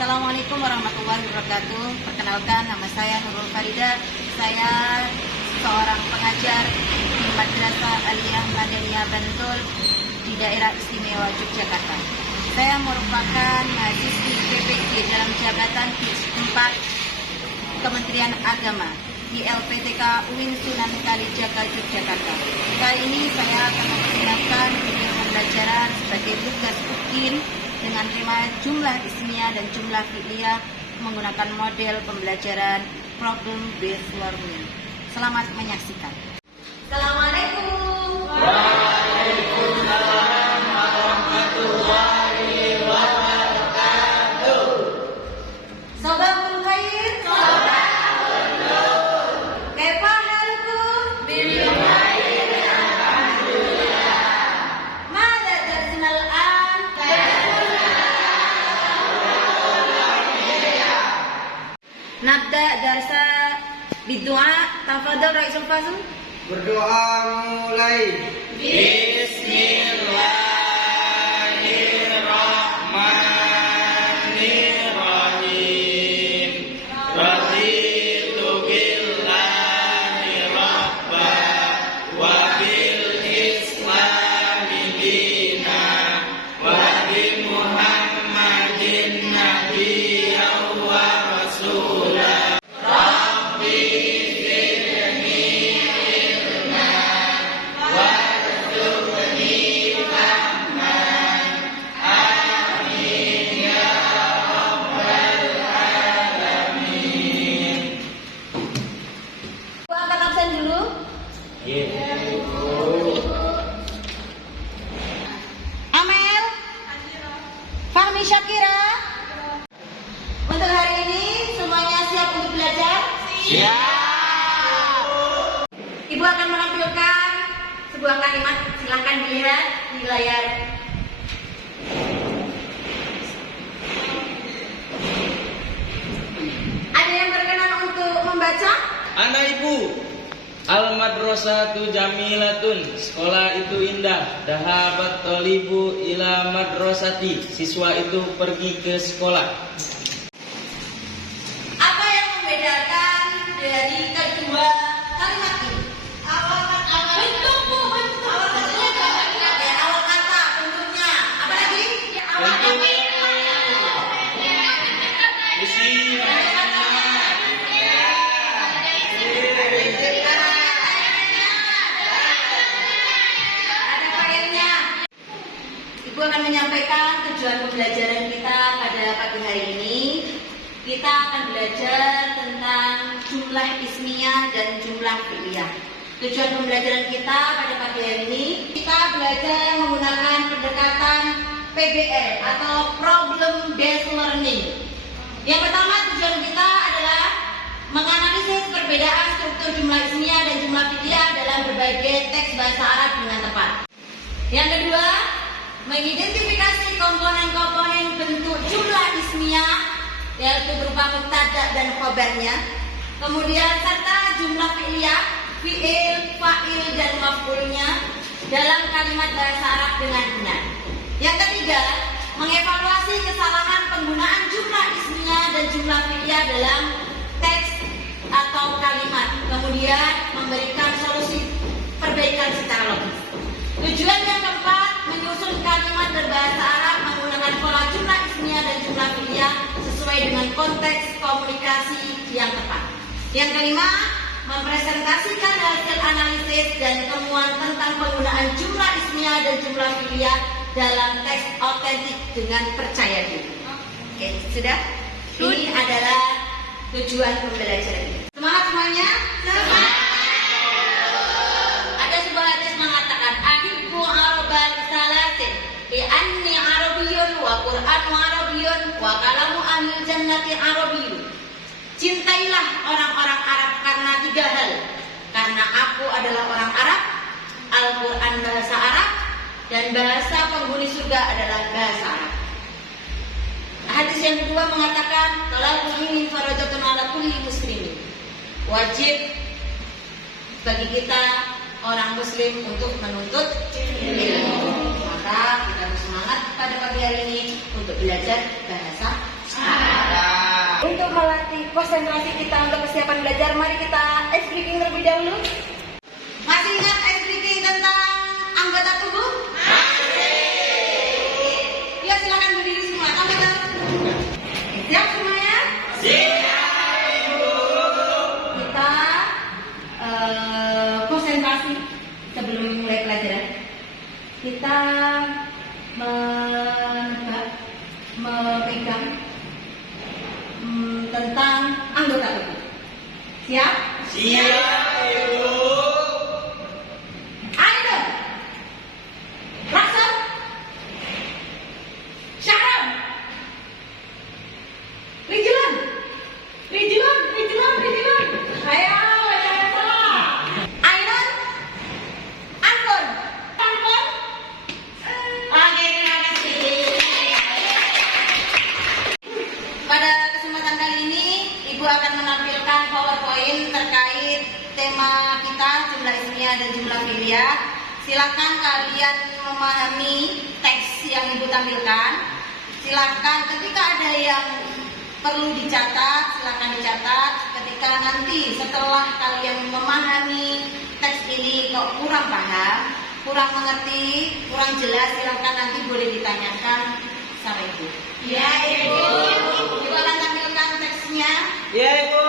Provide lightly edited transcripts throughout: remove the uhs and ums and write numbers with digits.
Assalamualaikum warahmatullahi wabarakatuh. Perkenalkan, nama saya Nurul Farida. Saya seorang pengajar di Madrasah Aliyah Madaniyah Bantul di daerah istimewa Yogyakarta. Saya merupakan mahasiswi PPG dalam jabatan Di4 Kementerian Agama di LPTK UIN Sunan Kalijaga Yogyakarta. Kali ini saya akan memperkenalkan video pembelajaran sebagai tugas UKIN dengan tema jumlah ismiyah dan jumlah fi'liyah menggunakan model pembelajaran problem based learning. Selamat menyaksikan. Assalamualaikum. Waalaikumsalam warahmatullahi wabarakatuh. Sabahul khair. Sabahul nur. Kaifa halukum? Bil khair, alhamdulillah. Mada darsina al-an? Nabda darsa biddu'a. Tafadhal Raisul Fazl. Berdoa mulai. Bismillahirrahmanirrahim. Raditu billahi rabba wa bil islami dina wa bi Muhammadin nabiyyan wa rasulah. Akan absen dulu. Amel, Fahmi Syakira. Untuk hari ini semuanya siap untuk belajar? Siap. Ibu akan menampilkan sebuah kalimat, silahkan dilihat di layar. Ada yang berkenan untuk membaca? Anak ibu, al-madrasatu jamilatun, sekolah itu indah. Dahabat tolibu ila madrasati, siswa itu pergi ke sekolah. Apa yang membedakan dari kedua kalimat ini? Awal kata, bentuk bu, bentuk. Awal katanya ya, awal kata, bentuknya. Apa lagi? Awal kata. Isi. Ada failnya. Ibu akan menyampaikan tujuan pembelajaran kita pada pagi hari ini. Kita akan belajar tentang jumlah ismiyah dan jumlah fi'liyah. Tujuan pembelajaran kita pada pagi hari ini, kita belajar menggunakan pendekatan PBL atau Problem Based Learning. Yang pertama, tujuan kita adalah menganalisis perbedaan struktur jumlah ismiyah dan jumlah fi'liyah dalam berbagai teks bahasa Arab dengan tepat. Yang kedua, mengidentifikasi komponen-komponen bentuk jumlah ismiyah, yaitu berupa mubtada dan khobarnya. Kemudian serta jumlah fi'liyah, fi'il, fa'il dan maf'ulnya dalam kalimat bahasa Arab dengan benar. Yang ketiga, mengevaluasi kesalahan penggunaan jumlah ismiyah dan jumlah fi'liyah dalam teks atau kalimat. Kemudian memberikan solusi perbaikan secara logis. Tujuan yang keempat, menyusun kalimat berbahasa Arab menggunakan pola jumlah ismiyah dan jumlah fi'liyah sesuai dengan konteks komunikasi yang tepat. Yang kelima, mempresentasikan hasil analisis dan temuan tentang penggunaan jumlah ismiyah dan jumlah fi'liyah dalam teks autentik dengan percaya diri. Oke, sudah? Ini adalah tujuan pembelajaran ini. Semangat semuanya? Semangat! Ada sebuah hadis mengatakan, ahibbu arabal salatin bi anni arabiyyun wa qur'anu arabiyyun wa kalamu ahlil jannati arabiyyun. Cintailah orang-orang Arab karena tiga hal. Karena aku adalah orang Arab, Al-Quran bahasa Arab, dan bahasa penghuni surga adalah bahasa Arab. Hadis yang kedua mengatakan, talabul ilmi faradatun ala kulli muslimin. Wajib bagi kita orang muslim untuk menuntut ilmu. Maka kita harus semangat pada pagi hari ini untuk belajar bahasa Arab. Untuk melatih konsentrasi kita untuk persiapan belajar, mari kita ice breaking terlebih dahulu. Masih ingat ice breaking tentang anggota tubuh? Masih. Ya, silakan berdiri semua. Anggota tubuh. Siap semuanya? Siap, Ibu. Kita konsentrasi sebelum mulai pelajaran. Kita memegang tentang anggota tubuh. Siap? Siap, Ibu. Ayo dong. Raksa. Syahram. Rijulan. Ayo, jangan salah. Ainun. Anton. Oke, terima kasih. Pada kesempatan kali ini, Ibu akan menampilkan PowerPoint terkait tema kita, jumlah ismiyah dan jumlah fi'liyah. Silakan kalian memahami teks yang Ibu tampilkan. Silakan ketika ada yang perlu dicatat, silakan dicatat. Ketika nanti setelah kalian memahami teks ini kok kurang paham, kurang mengerti, kurang jelas, silakan nanti boleh ditanyakan sama Ibu. Ya, Ibu. Ibu akan tampilkan teksnya. Ya, Ibu.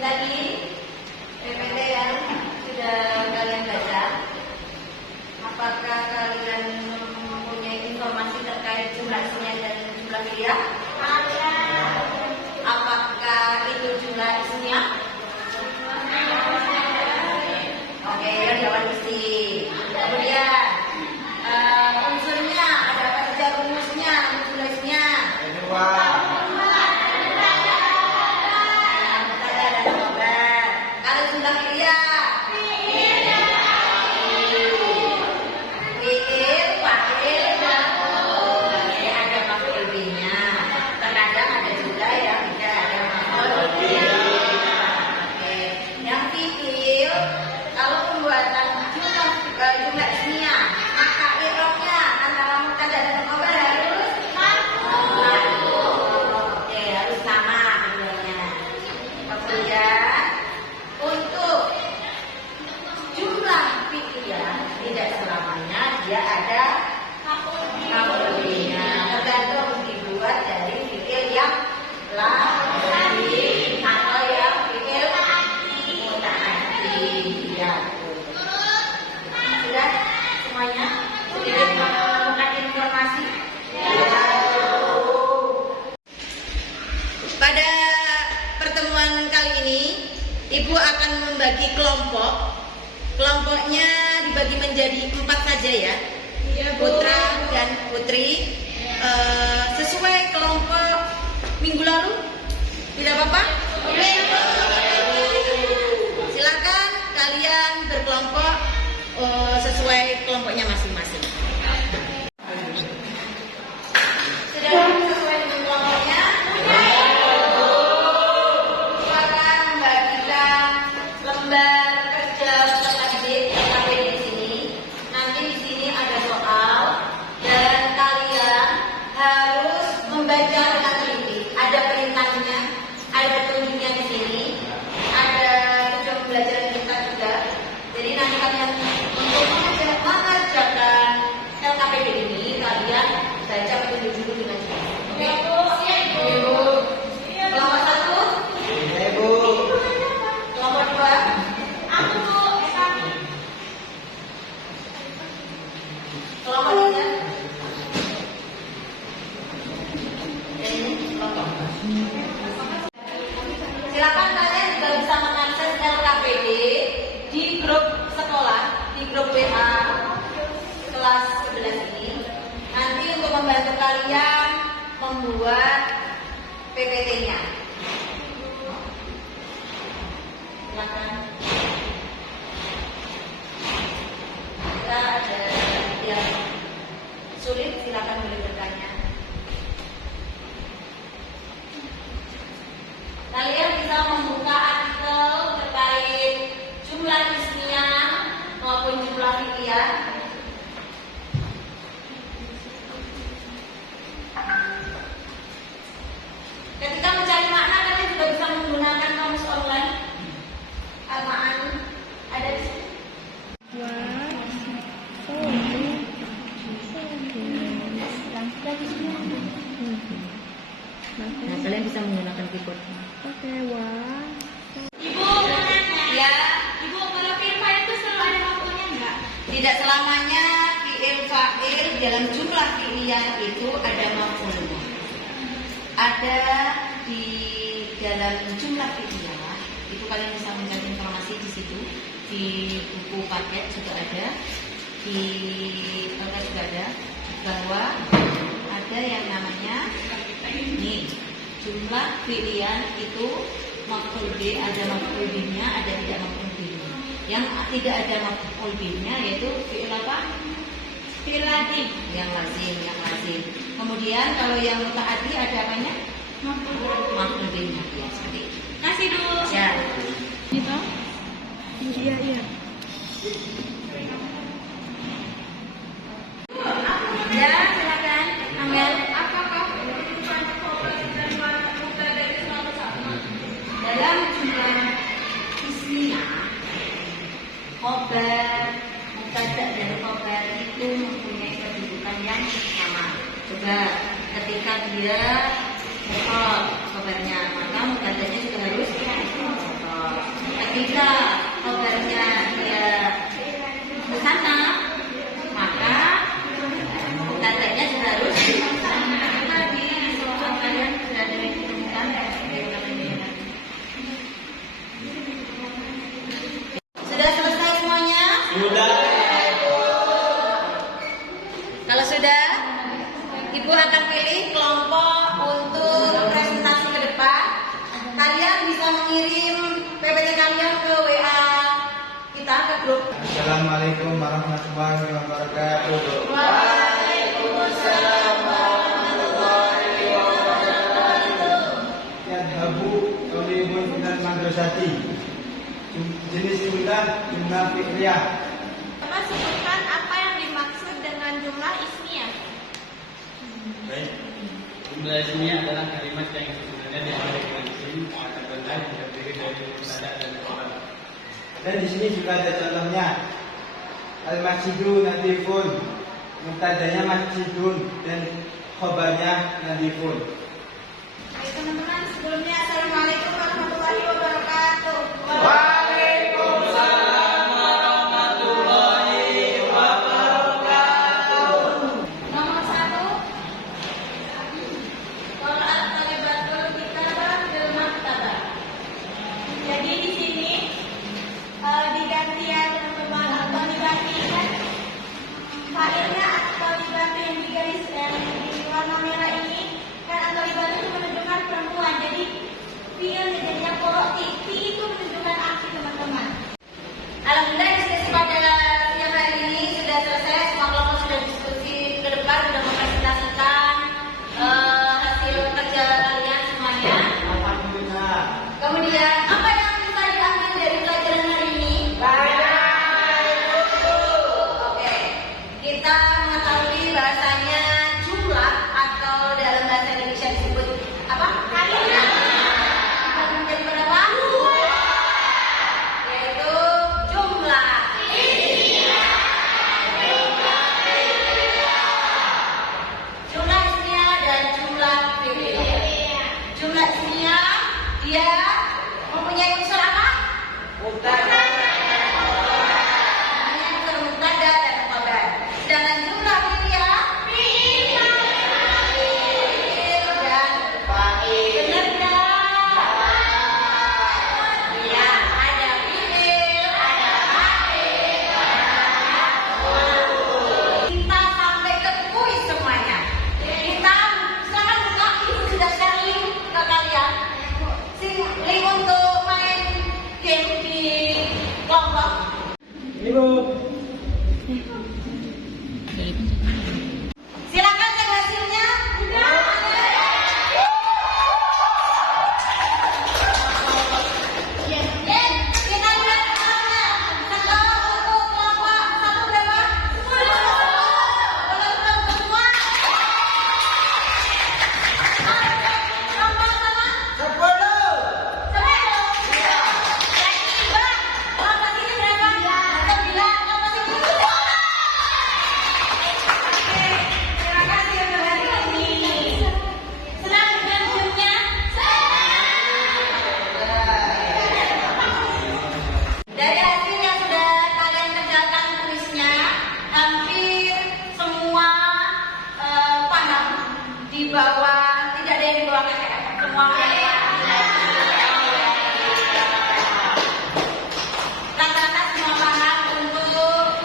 tadi PPT yang sudah kalian baca, apakah kalian mempunyai informasi terkait jumlah isinya dan jumlah pilihan? Apakah itu jumlah isinya? Oke, yang jawab isi. Kemudian unsurnya ada apa saja rumusnya, jumlah isinya? Dua. Kalau jumlah pilihan? Fiil, fa'il, oke, ada maf'ul bihnya. Terkadang ada juga yang tidak ada maf'ul bih. Oke, yang fiil kalau pembuatan jumlah isinya, maka i'rabnya antara mubtada dan khabar harus oke, harus sama keduanya. Kemudian untuk jumlah fi'iliyah tidak selamanya dia ada maf'ul bihnya, tergantung dibuat dari fi'il yang lazim atau yang fi'il muta'addi. Ya. Sudah semuanya? Sedikit menemukan informasi. Pada pertemuan kali ini, Ibu akan membagi kelompok. Kelompoknya dibagi menjadi 4 saja ya. Putra dan putri. Sesuai kelompok minggu lalu. Tidak apa-apa? Silakan kalian berkelompok sesuai kelompoknya masing-masing. Sudah sesuai dengan kelompoknya? Silakan membagikan lembar kerja peserta didik sampai di sini. Nanti di sini ada soal dan kalian harus membaca dengan teliti. Ada perintahnya, ada petunjuknya di sini, ada tujuan belajar kita juga. Jadi nanti kalian untuk mengerjakan LKPD ini kalian baca petunjuk dulu dengan jelas. Oke? Ibu. Kelompok 1. Ibu. Kelompok 2. Kelompok 3. Dan ini kelompok 4. Silakan kalian juga bisa mengakses LKPD di grup sekolah, di grup WA kelas 11 ini. Nanti untuk membantu kalian membuat PPT-nya. Silakan. Kita ada yang sulit, silakan boleh bertanya. Kalian bisa membuka artikel terkait jumlah ismiyah maupun jumlah fi'liyah. Ketika mencari makna kalian juga bisa menggunakan kamus online. Al-Ma'an ada di sini. Nah, kalian bisa menggunakan keyboard. Oke, wah. Ibu, ya. Ibu, kalau fi'il fa'il itu selalu ada maf'ulnya enggak? Tidak selamanya fi'il fa'il dalam jumlah fi'liyah itu ada maf'ulnya. Ada di dalam jumlah fi'liyah itu kalian bisa mencari informasi di situ, di buku paket juga ada, di LKS juga ada, bahwa ada yang namanya ini jumlah fi'liyah itu maf'ul bih, ada maf'ul bihnya, ada tidak maf'ul bihnya. Yang tidak ada maf'ul bihnya yaitu fi'il apa? Fi'il lazim, yang lazim. Kemudian kalau yang muta'addi ada apanya? Maf'ul bihnya. Ya, seperti itu. Kasih dulu. Ya. Gitu? Iya. Ya, silakan. Amel. Dalam jumlah ismiyah, khobar, mubtada dan khobar itu mempunyai kedudukan yang sama. Coba ketika dia mufrad khobarnya, maka mubtadanya juga harus mufrad. kalian bisa mengirim PPT kalian ke WA kita, ke grup. Assalamualaikum warahmatullahi wabarakatuh. Waalaikumsalam warahmatullahi wabarakatuh. Yadhabu thalibun minal madrasati. Jenis jumlah jumlah fi'liyah. Bapak sebutkan apa yang dimaksud dengan jumlah ismiyah. Baik. Jumlah ismiyah adalah kalimat yang sebenarnya diawali dengan isim atau benda yang terdiri dari mubtada dan khabar. Dan di sini juga ada contohnya. Al-masjidu nadifun. Mubtadanya masjidun dan khabarnya nadifun. Baik teman-teman, sebelumnya assalamualaikum warahmatullahi wabarakatuh. Waalaikumsalam warahmatullahi wabarakatuh. Nomor 1. Qira'at talibatul kitabah fil maktabah. Jadi di sini diganti ya teman-teman, atau diganti kan failnya atau diganti yang digaris di warna merah ini kan, atau diganti itu menunjukkan perempuan. Jadi fiil jadinya koroti. Fi itu menunjukkan aksi teman-teman. Alhamdulillah diskusi pada siang hari ini sudah selesai. Semua kelompok sudah diskusi ke depan, sudah mempresentasikan hasil kerja kalian semuanya. Alhamdulillah. Kemudian apa yang bisa diambil dari pelajaran hari ini? Oke, kita mengetahui bahasanya jumlah atau dalam bahasa Indonesia disebut apa? Kalimat. Menjadi berapa? Yaitu jumlah. Jumlah ismiyah dan jumlah fi'liyah. Jumlah ismiyah dia mempunyai unsur apa? Mubtada. Mempunyai unsur mubtada dan khabar. Sedangkan jumlah fi'liyah fi'il dan fa'il. Benar enggak? Iya, ada fi'il, ada fa'il, kita sampai ke kuis semuanya. Kita silakan buka, ibu sudah share link ke kalian. Link untuk main game di kelompok. Ibu. Silakan cek hasilnya. Kita lihat hasilnya. Skor untuk kelompok 1 berapa? 10. Boleh ulang semua? Kelompok sama? 10. Kelompok ini berapa? 9. Kelompok ini 10. Oke, terima kasih untuk hari ini. Senang dengan gamenya? Dari hasil yang sudah kalian kerjakan kuisnya, hampir semua paham di bawah, tidak ada yang di bawah KKM. Semua rata-rata semua paham untuk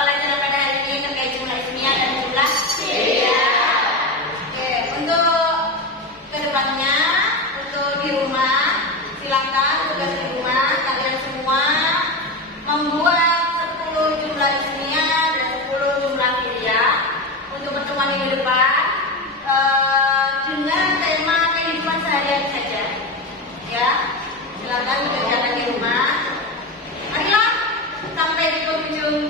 pelajaran pada hari ini terkait jumlah ismiyah dan jumlah fi'liyah. Oke, untuk kedepannya, untuk di rumah, silakan tugas di rumah kalian semua membuat 10 jumlah ismiyah dan 10 jumlah fi'liyah untuk pertemuan minggu depan dengan tema kehidupan sehari-hari saja. Ya, silakan dikerjakan di rumah. Marilah sampai di penghujung